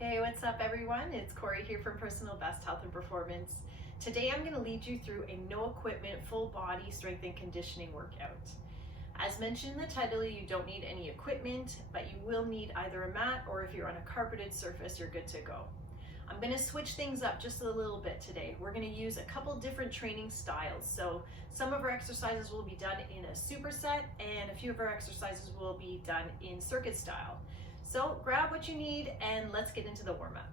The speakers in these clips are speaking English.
Hey, what's up everyone? It's Cory here from Personal Best Health and Performance. Today I'm going to lead you through a no equipment, full body strength and conditioning workout. As mentioned in the title, you don't need any equipment, but you will need either a mat or if you're on a carpeted surface, you're good to go. I'm going to switch things up just a little bit today. We're going to use a couple different training styles. So some of our exercises will be done in a superset and a few of our exercises will be done in circuit style. So grab what you need and let's get into the warm-up.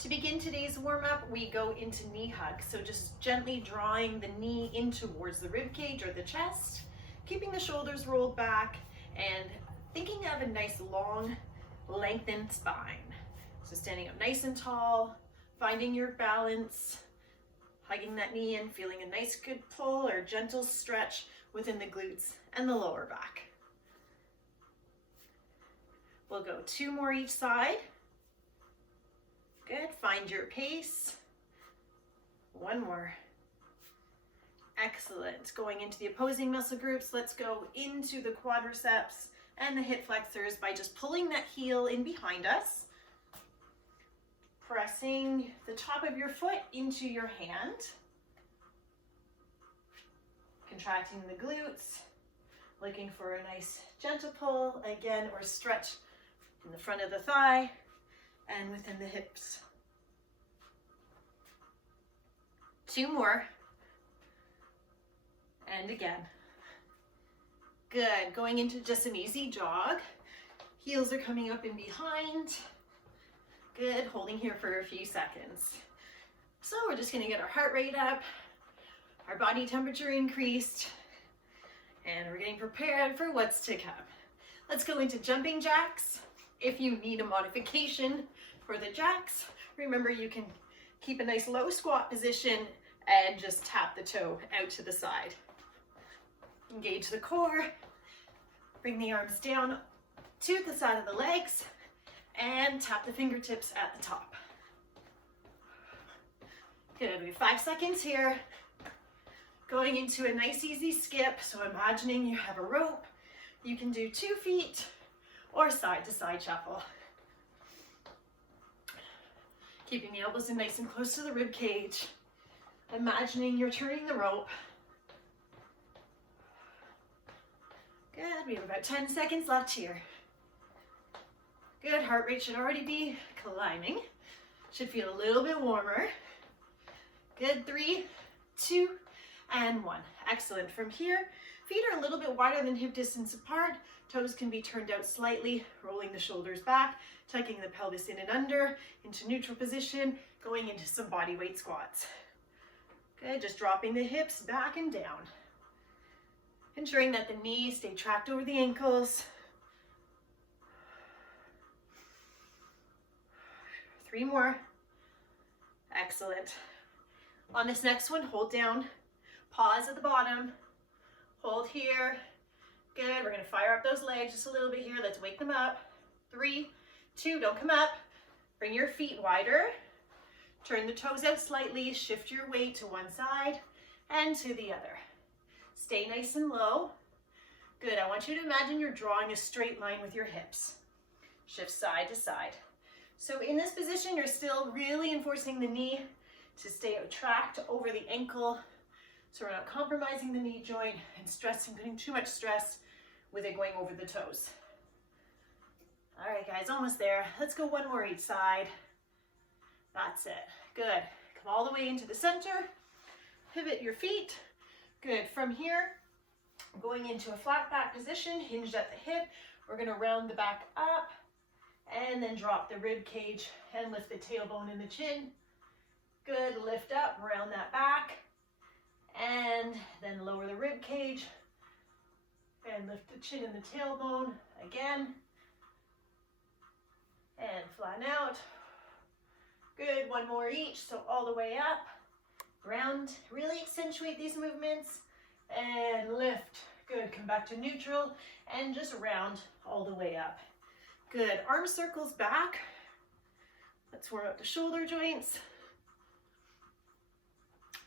To begin today's warm-up, we go into knee hug. So just gently drawing the knee in towards the rib cage or the chest, keeping the shoulders rolled back and thinking of a nice long lengthened spine. So standing up nice and tall, finding your balance, hugging that knee in, feeling a nice good pull or gentle stretch within the glutes and the lower back. We'll go 2 more each side. Good, find your pace. 1 more. Excellent. Going into the opposing muscle groups, let's go into the quadriceps and the hip flexors by just pulling that heel in behind us. Pressing the top of your foot into your hand. Contracting the glutes. Looking for a nice gentle pull again or stretch in the front of the thigh and within the hips. 2 more. And again. Good. Going into just an easy jog. Heels are coming up and behind. Good. Holding here for a few seconds. So we're just going to get our heart rate up, our body temperature increased, and we're getting prepared for what's to come. Let's go into jumping jacks. If you need a modification for the jacks, remember you can keep a nice low squat position and just tap the toe out to the side. Engage the core, bring the arms down to the side of the legs, and tap the fingertips at the top. Good, we have 5 seconds here. Going into a nice easy skip, so imagining you have a rope. You can do 2 feet or side to side shuffle. Keeping the elbows in nice and close to the rib cage. Imagining you're turning the rope. Good, we have about 10 seconds left here. Good, heart rate should already be climbing. Should feel a little bit warmer. Good, 3, 2, and 1. Excellent. From here, feet are a little bit wider than hip distance apart. Toes can be turned out slightly, rolling the shoulders back, tucking the pelvis in and under, into neutral position, going into some bodyweight squats. Good, just dropping the hips back and down. Ensuring that the knees stay tracked over the ankles. 3 more. Excellent. On this next one, hold down, pause at the bottom, hold here. Good, we're gonna fire up those legs just a little bit here. Let's wake them up. 3, 2, don't come up. Bring your feet wider. Turn the toes out slightly, shift your weight to one side and to the other. Stay nice and low. Good, I want you to imagine you're drawing a straight line with your hips. Shift side to side. So in this position, you're still really enforcing the knee to stay tracked over the ankle. So we're not compromising the knee joint and stressing, putting too much stress with it going over the toes. All right, guys, almost there. Let's go 1 more each side. That's it. Good. Come all the way into the center. Pivot your feet. Good. From here, going into a flat back position, hinged at the hip. We're going to round the back up and then drop the rib cage and lift the tailbone and the chin. Good. Lift up, round that back. And then lower the rib cage and lift the chin and the tailbone again. And flatten out. Good, 1 more each, so all the way up. Round, really accentuate these movements. And lift. Good, come back to neutral and just round all the way up. Good, arm circles back. Let's warm up the shoulder joints.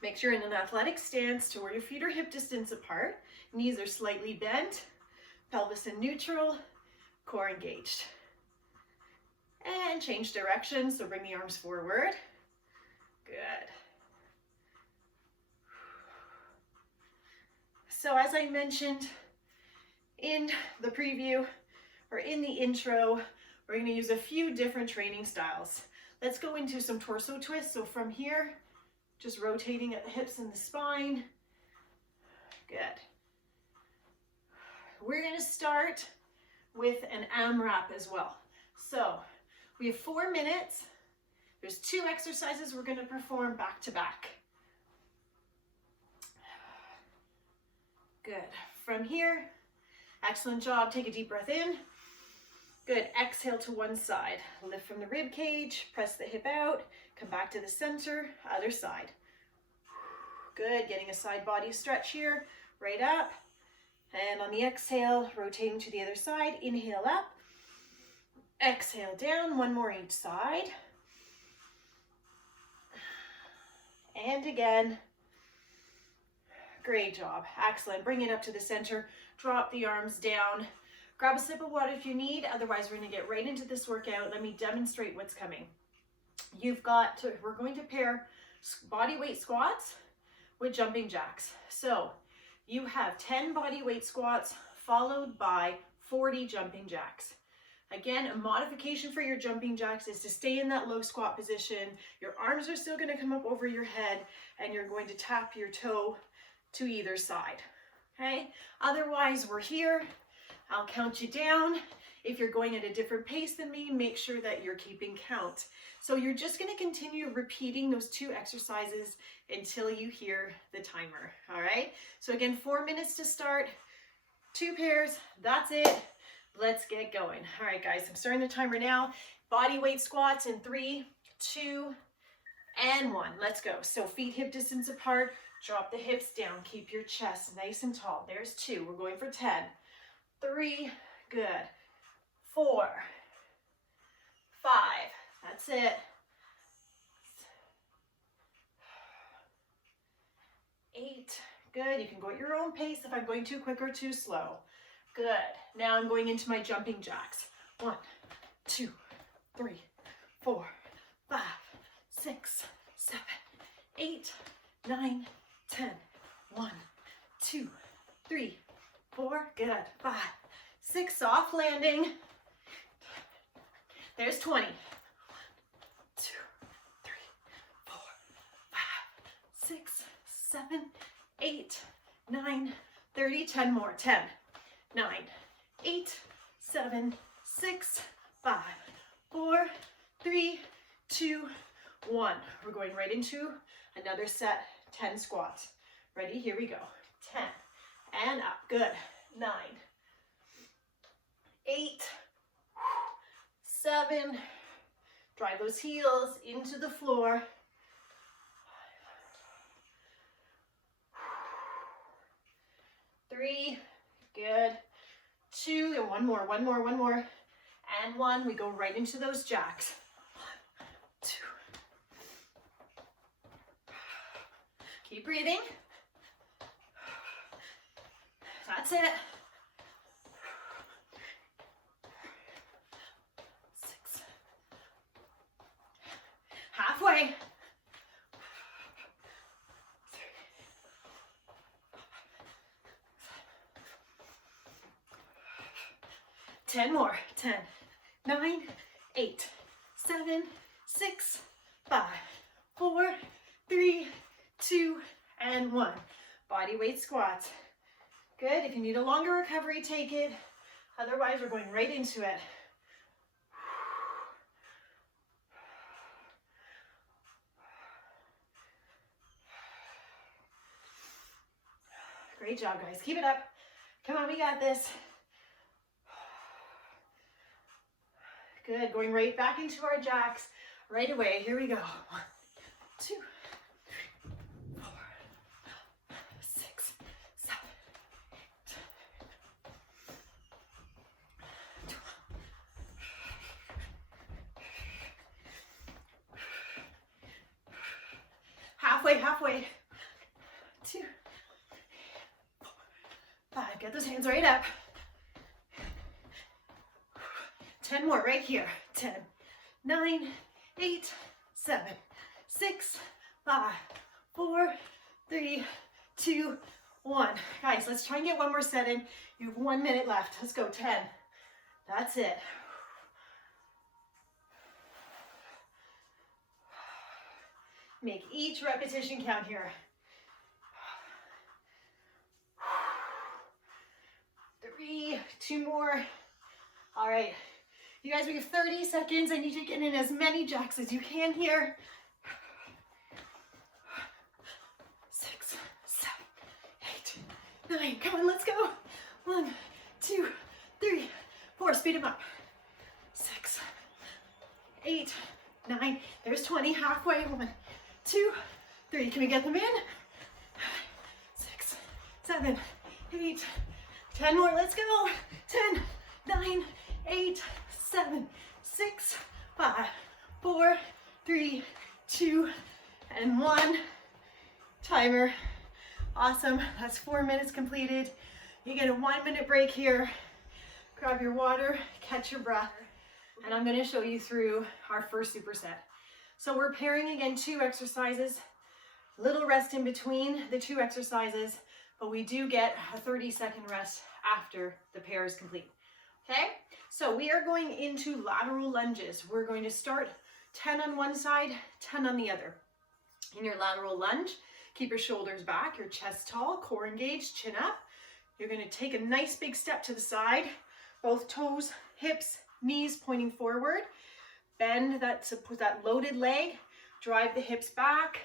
Make sure you're in an athletic stance to where your feet are hip distance apart. Knees are slightly bent. Pelvis in neutral. Core engaged. and change direction. So bring the arms forward. Good. So as I mentioned in the preview or in the intro, we're going to use a few different training styles. Let's go into some torso twists. So from here, just rotating at the hips and the spine. Good. We're going to start with an AMRAP as well. So we have 4 minutes. There's 2 exercises we're going to perform back to back. Good. From here, excellent job. Take a deep breath in. Good. Exhale to one side. Lift from the rib cage. Press the hip out. Come back to the center. Other side. Good. Getting a side body stretch here. Right up. And on the exhale, rotating to the other side. Inhale up. Exhale down. One more each side. And again. Great job. Excellent. Bring it up to the center. Drop the arms down. Grab a sip of water if you need. Otherwise, we're going to get right into this workout. Let me demonstrate what's coming. We're going to pair body weight squats with jumping jacks. So you have 10 body weight squats followed by 40 jumping jacks. Again, a modification for your jumping jacks is to stay in that low squat position. Your arms are still going to come up over your head and you're going to tap your toe to either side. Okay? Otherwise, we're here. I'll count you down. If you're going at a different pace than me, make sure that you're keeping count. So you're just going to continue repeating those 2 exercises until you hear the timer. All right? So again, 4 minutes to start, 2 pairs. That's it. Let's get going. All right, guys, I'm starting the timer now. Body weight squats in 3, 2, and 1. Let's go. So feet hip distance apart. Drop the hips down. Keep your chest nice and tall. There's 2. We're going for 10. 3. Good. 4. 5. That's it. 8. Good. You can go at your own pace if I'm going too quick or too slow. Good. Now I'm going into my jumping jacks. 1, 2, 3, 4, 5, 6, 7, 8, 9, 10. 1, 2, 3, 4. Good. 5, 6. Soft landing. There's 20. 1, 2, 3, 4, 5, 6, 7, 8, 9, 30. 10 more. 10, 9, 8, 7, 6, 5, 4, 3, 2, 1. We're going right into another set, 10 squats. Ready? Here we go. 10 and up. Good. 9, 8, 7. Drive those heels into the floor. 3. Good. 2 and one more. And 1. We go right into those jacks. 1, 2. Keep breathing. That's it. 6. Halfway. 3. 10 more. 10, 9, 8, 7, 6, 5, 4, 3, 2, and 1. Body weight squats. Good. If you need a longer recovery, take it. Otherwise, we're going right into it. Great job, guys. Keep it up. Come on, we got this. Good. Going right back into our jacks right away. Here we go. 1, 2, 3, 4, 6, 7, 8, 12. Halfway. 2, 4, 5. Get those hands right up. 10 more right here. 10, 9, 8, 7, 6, 5, 4, 3, 2, 1. Guys, let's try and get one more set in. You have 1 minute left. Let's go. 10. That's it. Make each repetition count here. 3, 2 more. All right. You guys, we have 30 seconds. I need you to get in as many jacks as you can here. 6, 7, 8, 9. Come on, let's go. 1, 2, 3, 4. Speed them up. 6, 8, 9. There's 20. Halfway. 1, 2, 3. Can we get them in? 6, 7, 8, 10 more. Let's go. 10, 9, 8, 7, 6, 5, 4, 3, 2, and 1. Timer. Awesome. That's 4 minutes completed. You get a 1 minute break here. Grab your water, catch your breath, and I'm going to show you through our first superset. So we're pairing again 2 exercises. Little rest in between the 2 exercises, but we do get a 30-second rest after the pair is complete. Okay, so we are going into lateral lunges. We're going to start 10 on one side, 10 on the other. In your lateral lunge, keep your shoulders back, your chest tall, core engaged, chin up. You're going to take a nice big step to the side, both toes, hips, knees pointing forward. Bend that loaded leg, drive the hips back,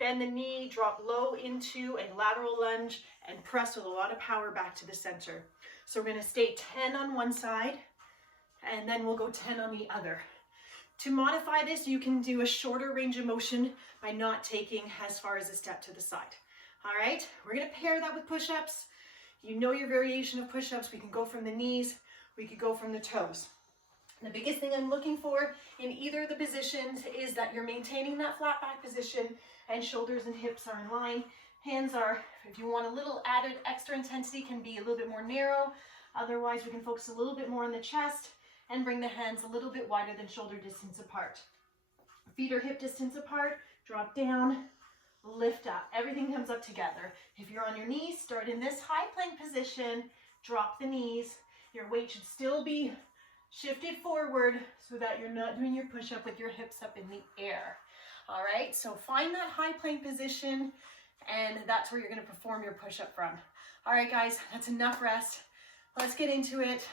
bend the knee, drop low into a lateral lunge, and press with a lot of power back to the center. So we're going to stay 10 on one side, and then we'll go 10 on the other. To modify this, you can do a shorter range of motion by not taking as far as a step to the side. All right, we're going to pair that with push-ups. You know your variation of push-ups. We can go from the knees, we could go from the toes. The biggest thing I'm looking for in either of the positions is that you're maintaining that flat back position and shoulders and hips are in line. Hands are, if you want a little added extra intensity, can be a little bit more narrow. Otherwise, we can focus a little bit more on the chest and bring the hands a little bit wider than shoulder distance apart. Feet are hip distance apart, drop down, lift up. Everything comes up together. If you're on your knees, start in this high plank position, drop the knees. Your weight should still be shifted forward so that you're not doing your push-up with your hips up in the air. All right, so find that high plank position, and that's where you're going to perform your push-up from. All right, guys, that's enough rest. Let's get into it.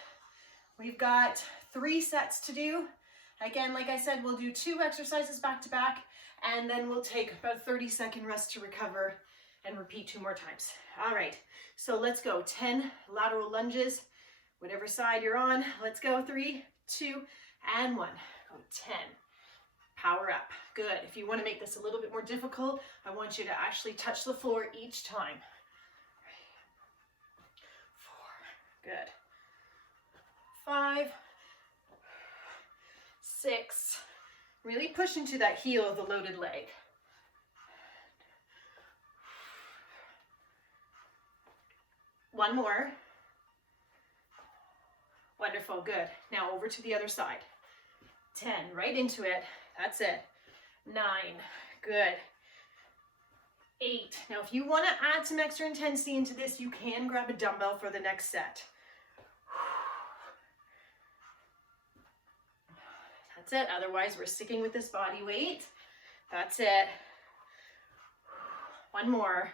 We've got 3 sets to do. Again, like I said, we'll do 2 exercises back to back, and then we'll take about a 30-second rest to recover and repeat 2 more times. All right, so let's go. 10 lateral lunges, whatever side you're on. Let's go. 3, 2, and 1. Go 10. Power up. Good. If you want to make this a little bit more difficult, I want you to actually touch the floor each time. 4. Good. 5. 6. Really push into that heel of the loaded leg. 1 more. Wonderful. Good. Now over to the other side. 10. Right into it. That's it. 9. Good. 8. Now, if you want to add some extra intensity into this, you can grab a dumbbell for the next set. That's it. Otherwise, we're sticking with this body weight. That's it. 1 more.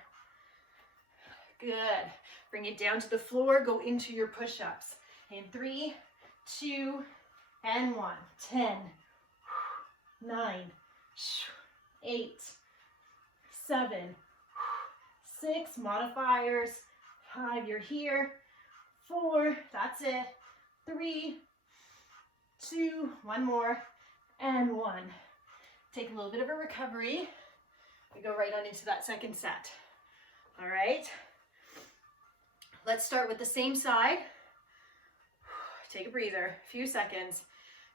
Good. Bring it down to the floor. Go into your push-ups. In 3, 2, and 1. 10, 9, 8, 7, 6. Modifiers. 5. You're here. 4. That's it. 3, 2. 1 more. And 1. Take a little bit of a recovery. We go right on into that second set. All right. Let's start with the same side. Take a breather, a few seconds,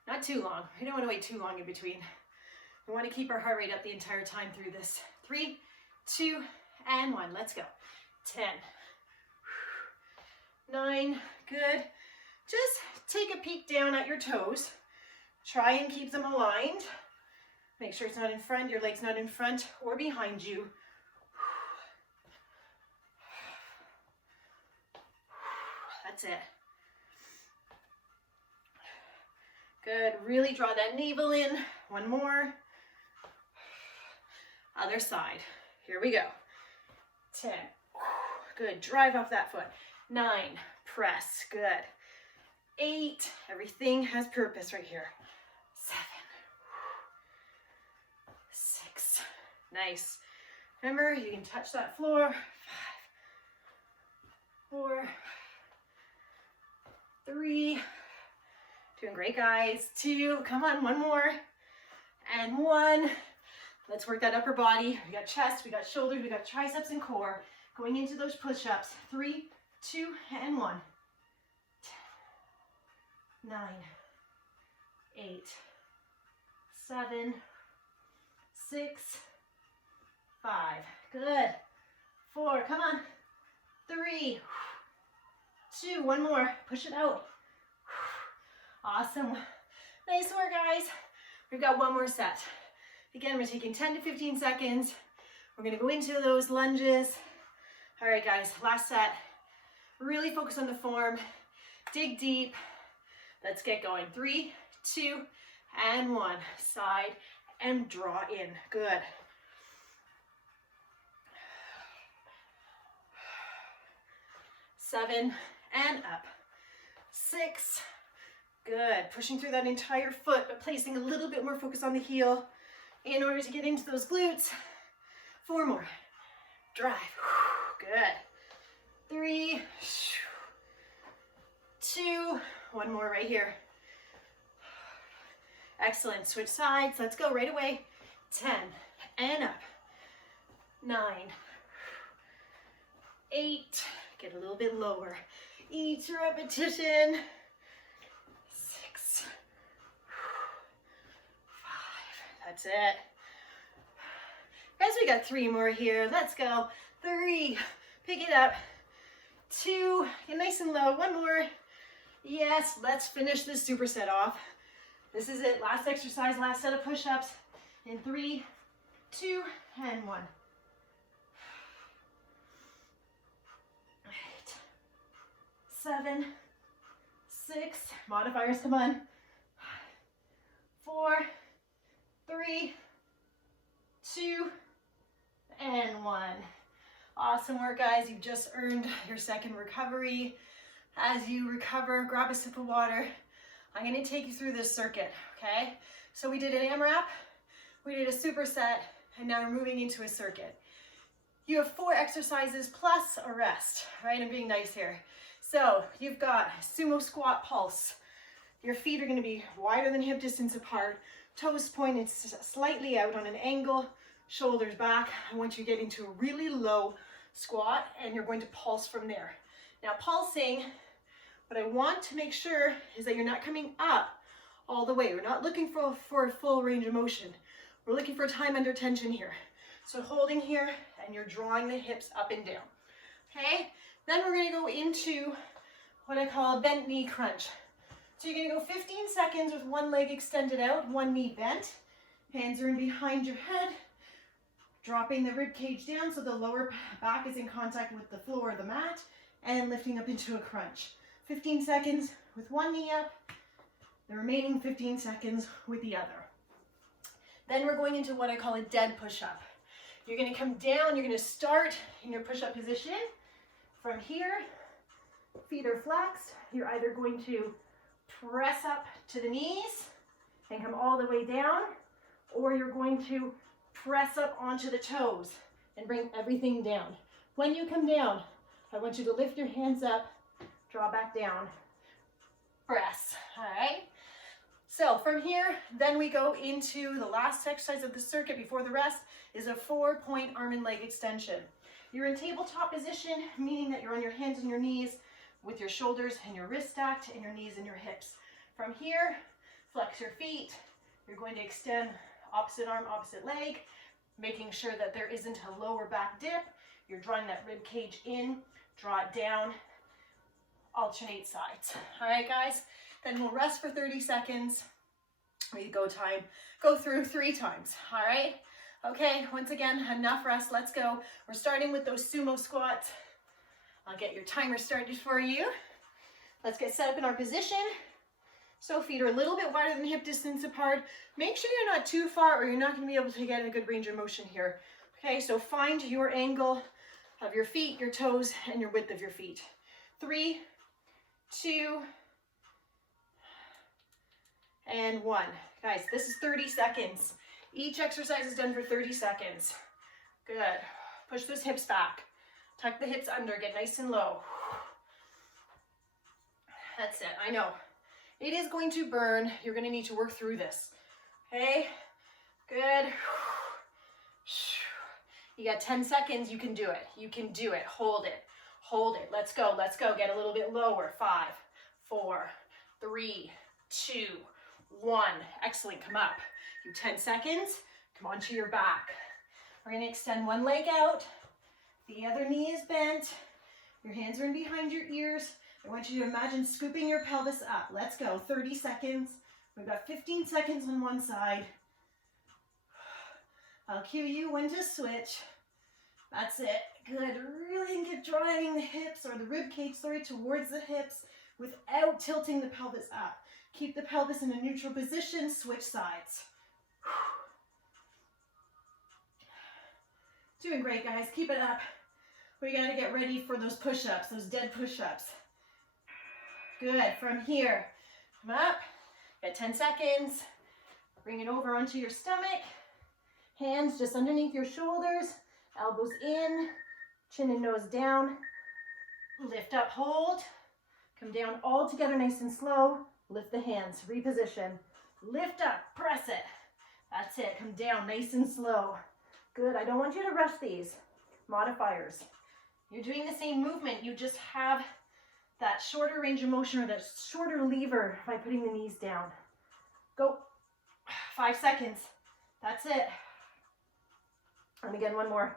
not too long. We don't want to wait too long in between. We want to keep our heart rate up the entire time through this. 3, 2, and 1. Let's go. 10, 9, good. Just take a peek down at your toes. Try and keep them aligned. Make sure it's not in front, your leg's not in front or behind you. That's it. Good, really draw that navel in. One more. Other side. Here we go. 10. Good, drive off that foot. 9, press, good. 8, everything has purpose right here. 7, 6, nice. Remember, you can touch that floor. 5, 4, 3, doing great, guys. 2, come on, one more. And 1. Let's work that upper body. We got chest, we got shoulders, we got triceps and core. Going into those push-ups. 3, 2, and 1. 10, 9, 8, 7, 6, 5. Good. 4, come on. 3, 2, one more. Push it out. Awesome. Nice work, guys. We've got one more set. Again, we're taking 10 to 15 seconds. We're gonna go into those lunges. All right, guys, last set. Really focus on the form. Dig deep. Let's get going. 3, 2, and 1. Side and draw in. Good. Seven and up. 6. Good. Pushing through that entire foot, but placing a little bit more focus on the heel in order to get into those glutes. 4 more. Drive. Good. 3, 2, one more right here. Excellent. Switch sides. Let's go right away. 10 and up. 9, 8, get a little bit lower. Each repetition. 6, 5, that's it. Guys, we got 3 more here. Let's go. 3, pick it up. 2, get nice and low. 1 more. Yes, let's finish this superset off. This is it. Last exercise, last set of push-ups. In 3, 2, and 1. 8, 7, 6, modifiers, come on. 4, 3, 2, and 1. Awesome work, guys. You've just earned your second recovery. As you recover, grab a sip of water. I'm going to take you through this circuit, okay? So we did an AMRAP, we did a superset, and now we're moving into a circuit. You have 4 exercises plus a rest, right? I'm being nice here. So you've got Sumo Squat pulse. Your feet are going to be wider than hip distance apart, toes pointed slightly out on an angle, shoulders back. I want you to get into a really low squat, and you're going to pulse from there. Now pulsing, what I want to make sure is that you're not coming up all the way. We're not looking for a full range of motion. We're looking for time under tension here. So holding here, and you're drawing the hips up and down, okay? Then we're gonna go into what I call a bent knee crunch. So you're gonna go 15 seconds with one leg extended out, one knee bent. Hands are in behind your head, dropping the rib cage down so the lower back is in contact with the floor of the mat, and lifting up into a crunch. 15 seconds with one knee up, the remaining 15 seconds with the other. Then we're going into what I call a dead push-up. You're gonna come down, you're gonna start in your push-up position. From here, feet are flexed. You're either going to press up to the knees and come all the way down, or you're going to press up onto the toes and bring everything down. When you come down, I want you to lift your hands up, draw back down, press, all right? So from here, then we go into the last exercise of the circuit before the rest is a 4-point arm and leg extension. You're in tabletop position, meaning that you're on your hands and your knees with your shoulders and your wrists stacked and your knees and your hips. From here, flex your feet. You're going to extend opposite arm, opposite leg, making sure that there isn't a lower back dip. You're drawing that rib cage in, draw it down, alternate sides. All right, guys, then we'll rest for 30 seconds. We go through 3 times, all right? Okay, once again, enough rest, let's go. We're starting with those sumo squats. I'll get your timer started for you. Let's get set up in our position. So feet are a little bit wider than hip distance apart. Make sure you're not too far or you're not gonna be able to get a good range of motion here. Okay, so find your angle of your feet, your toes, and your width of your feet. 3, 2, and 1. Guys, this is 30 seconds. Each exercise is done for 30 seconds. Good. Push those hips back. Tuck the hips under, get nice and low. That's it, I know. It is going to burn. You're gonna need to work through this. Okay, good. You got 10 seconds, you can do it. You can do it, hold it. Hold it, let's go, get a little bit lower. 5, 4, 3, 2, 1. Excellent, come up. You 10 seconds, come onto your back. We're gonna extend one leg out. The other knee is bent. Your hands are in behind your ears. I want you to imagine scooping your pelvis up. Let's go, 30 seconds. We've got 15 seconds on one side. I'll cue you when to switch. That's it, good. Really get driving the hips or the rib cage, towards the hips without tilting the pelvis up. Keep the pelvis in a neutral position, switch sides. Doing great, guys, keep it up. We gotta get ready for those push-ups, those dead push-ups. Good, from here, come up, got 10 seconds. Bring it over onto your stomach. Hands just underneath your shoulders, elbows in, chin and nose down. Lift up, hold. Come down all together nice and slow. Lift the hands, reposition. Lift up, press it. That's it, come down nice and slow. Good, I don't want you to rush these. Modifiers. You're doing the same movement, you just have that shorter range of motion or that shorter lever by putting the knees down. Go. 5 seconds. That's it. And again, one more.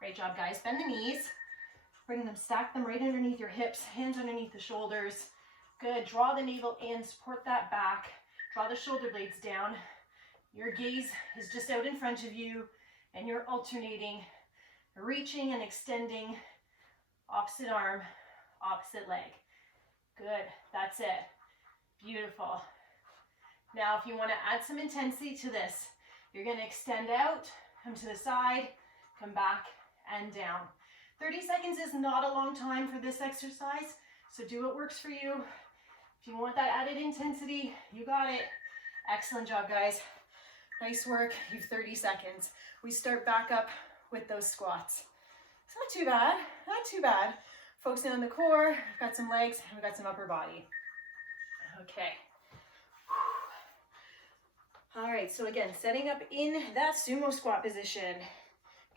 Great job, guys. Bend the knees. Bring them, stack them right underneath your hips, hands underneath the shoulders. Good. Draw the navel in, support that back. Draw the shoulder blades down. Your gaze is just out in front of you, and you're alternating, reaching and extending. Opposite arm, opposite leg. Good. That's it. Beautiful. Now, if you want to add some intensity to this, you're going to extend out, come to the side, come back and down. 30 seconds is not a long time for this exercise, so do what works for you. If you want that added intensity, you got it. Excellent job, guys. Nice work. You've 30 seconds. We start back up with those squats. It's not too bad, not too bad. Focusing on the core, we've got some legs, and we've got some upper body. Okay. All right, so again, setting up in that sumo squat position.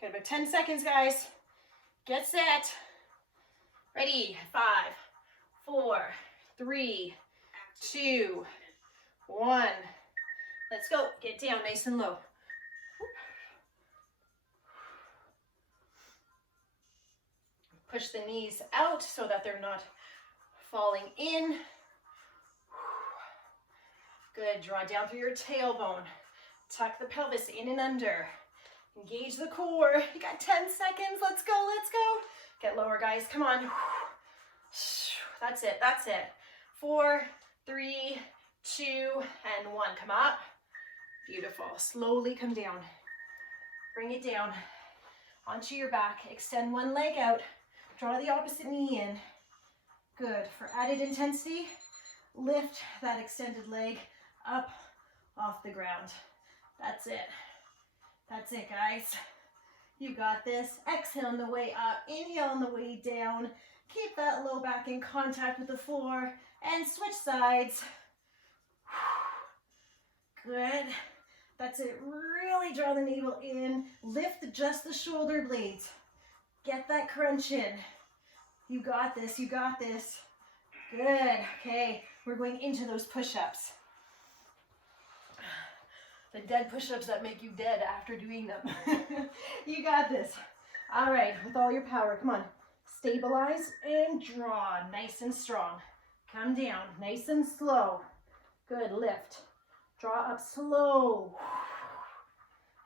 Got about 10 seconds, guys. Get set. Ready, 5, 4, 3, 2, 1. Let's go, get down nice and low. Push the knees out so that they're not falling in. Good, draw down through your tailbone. Tuck the pelvis in and under. Engage the core. You got 10 seconds, let's go, let's go. Get lower, guys, come on. That's it, that's it. 4, 3, 2, and 1, come up. Beautiful, slowly come down. Bring it down onto your back. Extend one leg out. Draw the opposite knee in. Good, for added intensity, lift that extended leg up off the ground. That's it. That's it, guys. You got this. Exhale on the way up, inhale on the way down. Keep that low back in contact with the floor and switch sides. Good. That's it. Really draw the navel in. Lift just the shoulder blades. Get that crunch in. You got this. You got this. Good. Okay. We're going into those push-ups. The dead push-ups that make you dead after doing them. You got this. All right. With all your power. Come on. Stabilize and draw. Nice and strong. Come down. Nice and slow. Good, lift. Draw up slow.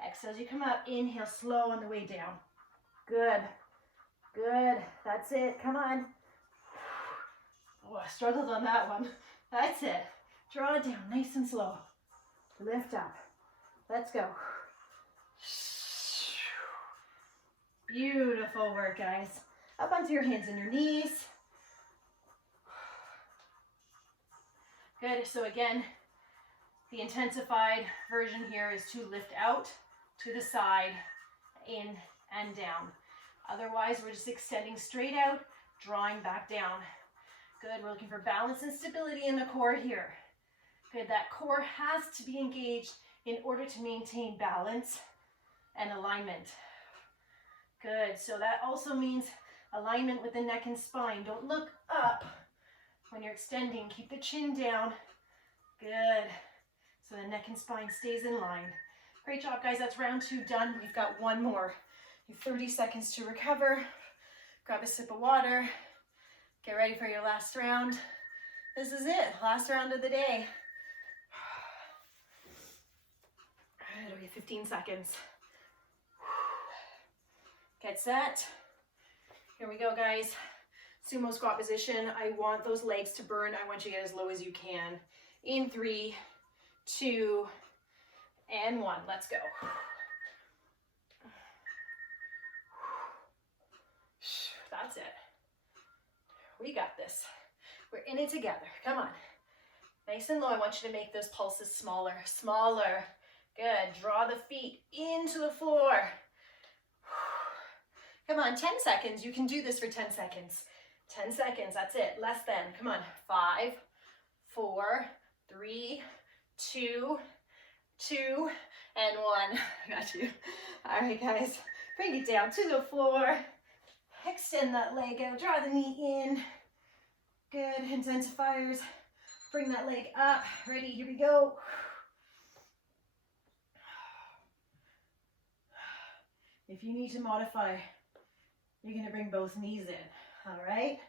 Exhale as you come up. Inhale slow on the way down. Good. Good. That's it. Come on. Oh, I struggled on that one. That's it. Draw it down nice and slow. Lift up. Let's go. Beautiful work, guys. Up onto your hands and your knees. Good. So again, the intensified version here is to lift out, to the side, in and down. Otherwise, we're just extending straight out, drawing back down. Good. We're looking for balance and stability in the core here. Good. That core has to be engaged in order to maintain balance and alignment. Good. So that also means alignment with the neck and spine. Don't look up when you're extending. Keep the chin down. Good. So the neck and spine stays in line. Great job, guys. That's round 2 done. We've got one more. You have 30 seconds to recover. Grab a sip of water. Get ready for your last round. This is it. Last round of the day. All right, we have 15 seconds. Get set. Here we go, guys. Sumo squat position. I want those legs to burn. I want you to get as low as you can. In 3, 2, and 1. Let's go. That's it. We got this. We're in it together. Come on. Nice and low. I want you to make those pulses smaller. Smaller. Good. Draw the feet into the floor. Come on, 10 seconds. You can do this for 10 seconds. 10 seconds. That's it. Less than. Come on. 5, 4, 3, 2, and 1. Got you. All right, guys. Bring it down to the floor. Extend that leg out. Draw the knee in. Good. Intensifiers. Bring that leg up. Ready? Here we go. If you need to modify, you're going to bring both knees in. All right?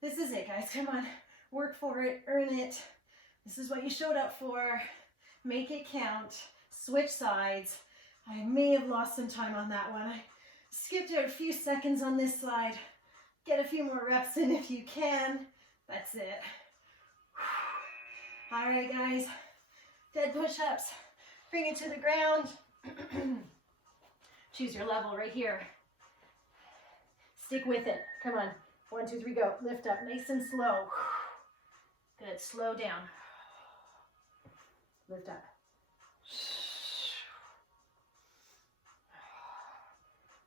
This is it, guys. Come on. Work for it. Earn it. This is what you showed up for. Make it count. Switch sides. I may have lost some time on that one. I skipped out a few seconds on this side. Get a few more reps in if you can. That's it. All right, guys. Dead push-ups. Bring it to the ground. Choose your level right here. Stick with it. Come on. 1, 2, 3, go. Lift up nice and slow. Good. Slow down. Lift up.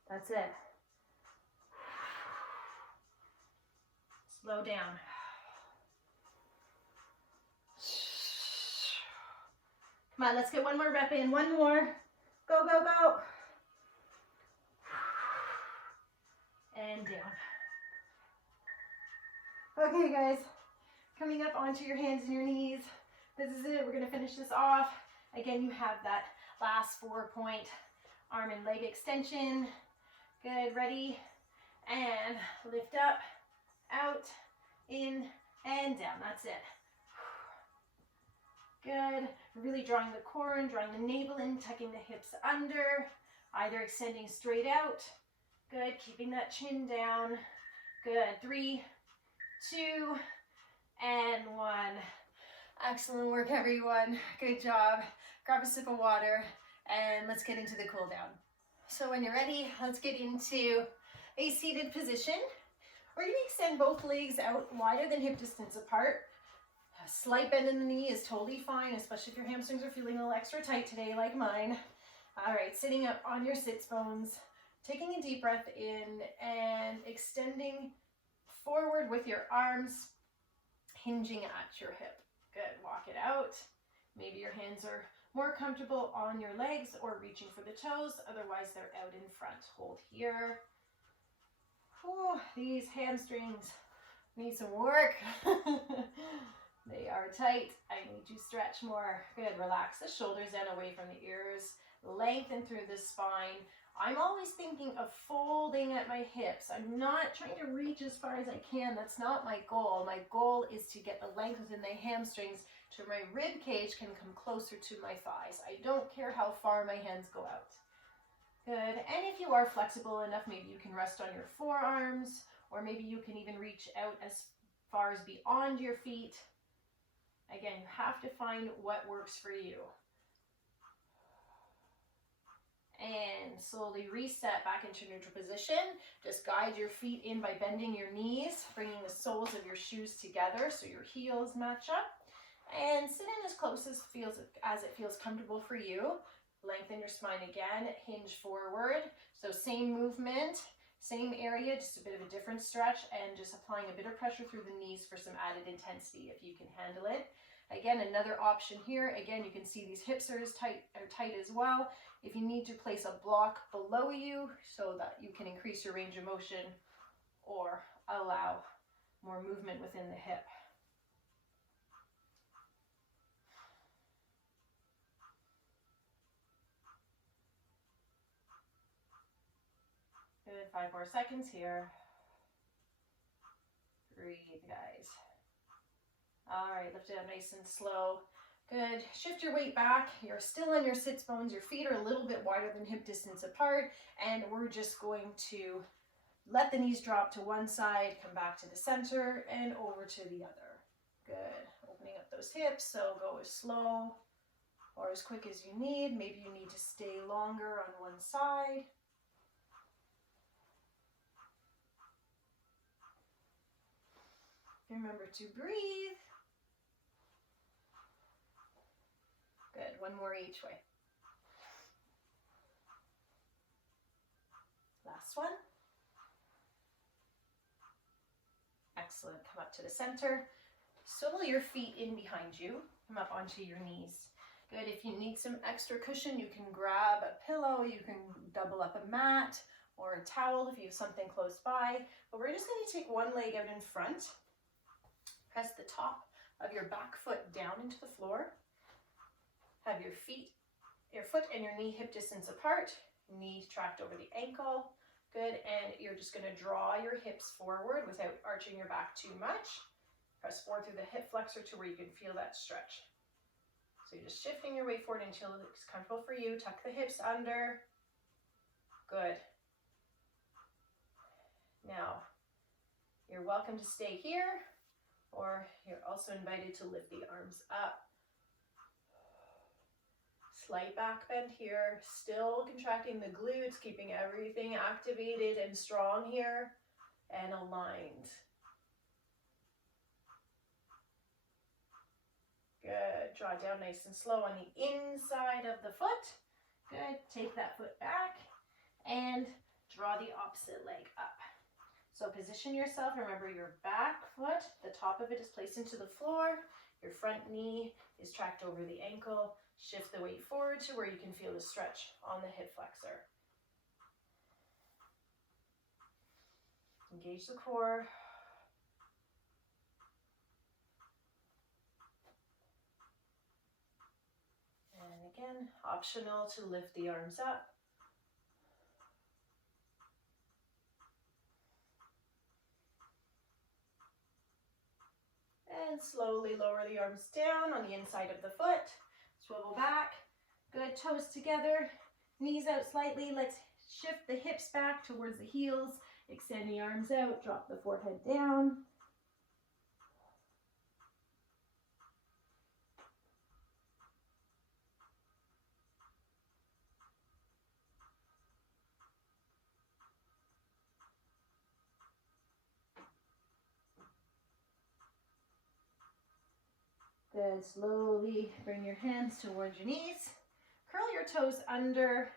That's it. Slow down. Come on, let's get one more rep in. One more. Go, go, go. And down. Okay, guys. Coming up onto your hands and your knees. This is it. We're going to finish this off. Again, you have that last 4-point arm and leg extension. Good. Ready? And lift up, out, in, and down. That's it. Good. Really drawing the core in, drawing the navel in, tucking the hips under, either extending straight out. Good. Keeping that chin down. Good. 3, 2, and 1. Excellent work, everyone. Good job. Grab a sip of water and let's get into the cool down. So when you're ready, let's get into a seated position. We're going to extend both legs out wider than hip distance apart. A slight bend in the knee is totally fine, especially if your hamstrings are feeling a little extra tight today like mine. All right, sitting up on your sits bones, taking a deep breath in and extending forward with your arms, hinging at your hip. Good, walk it out. Maybe your hands are more comfortable on your legs or reaching for the toes, otherwise they're out in front. Hold here. Whew, these hamstrings need some work. They are tight. I need to stretch more. Good, relax the shoulders down away from the ears. Lengthen through the spine. I'm always thinking of folding at my hips. I'm not trying to reach as far as I can. That's not my goal. My goal is to get the length within the hamstrings to my rib cage can come closer to my thighs. I don't care how far my hands go out. Good. And if you are flexible enough, maybe you can rest on your forearms, or maybe you can even reach out as far as beyond your feet. Again, you have to find what works for you. And slowly reset back into neutral position. Just guide your feet in by bending your knees, bringing the soles of your shoes together so your heels match up. And sit in as close as it feels comfortable for you. Lengthen your spine again, hinge forward. So same movement, same area, just a bit of a different stretch, and just applying a bit of pressure through the knees for some added intensity if you can handle it. Again, another option here. Again, you can see these hips are tight as well. If you need to place a block below you so that you can increase your range of motion or allow more movement within the hip. Good, 5 more seconds here. Breathe, guys. All right, lift it up nice and slow. Good. Shift your weight back. You're still on your sits bones. Your feet are a little bit wider than hip distance apart. And we're just going to let the knees drop to one side, come back to the center, and over to the other. Good. Opening up those hips. So go as slow or as quick as you need. Maybe you need to stay longer on one side. Remember to breathe. Good, one more each way. Last one. Excellent, come up to the center. Swivel your feet in behind you. Come up onto your knees. Good, if you need some extra cushion, you can grab a pillow, you can double up a mat or a towel if you have something close by. But we're just going to take one leg out in front. Press the top of your back foot down into the floor. Have your foot and your knee hip distance apart. Knee tracked over the ankle. Good, and you're just going to draw your hips forward without arching your back too much. Press forward through the hip flexor to where you can feel that stretch. So you're just shifting your weight forward until it's comfortable for you. Tuck the hips under. Good. Now, you're welcome to stay here, or you're also invited to lift the arms up. Slight back bend here, still contracting the glutes, keeping everything activated and strong here, and aligned. Good, draw down nice and slow on the inside of the foot. Good, take that foot back and draw the opposite leg up. So position yourself, remember your back foot, the top of it is placed into the floor, your front knee is tracked over the ankle. Shift the weight forward to where you can feel the stretch on the hip flexor. Engage the core. And again, optional to lift the arms up. And slowly lower the arms down on the inside of the foot. Swivel back. Good, toes together. Knees out slightly. Let's shift the hips back towards the heels. Extend the arms out. Drop the forehead down. Good, slowly bring your hands towards your knees. Curl your toes under.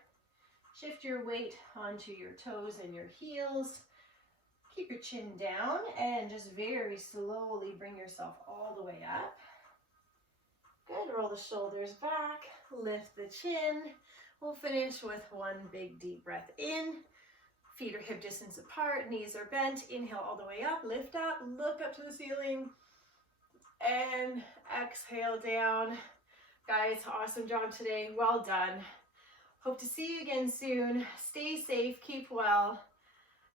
Shift your weight onto your toes and your heels. Keep your chin down and just very slowly bring yourself all the way up. Good, roll the shoulders back, lift the chin. We'll finish with one big deep breath in. Feet are hip distance apart, knees are bent. Inhale all the way up, lift up, look up to the ceiling. And exhale down. Guys, awesome job today. Well done. Hope to see you again soon. Stay safe, keep well.